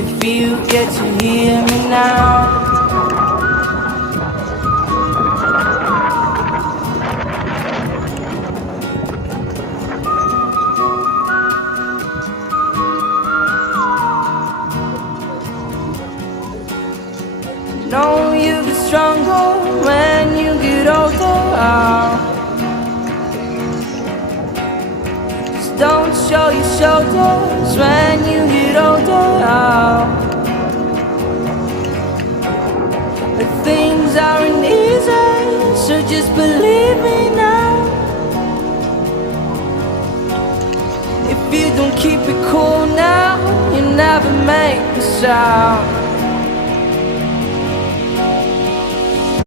if you get to hear me now. Know you get stronger when you get older. Just don't show your shoulders when you get older. But things aren't easy, so just believe me now. If you don't keep it cool now, you never make a sound.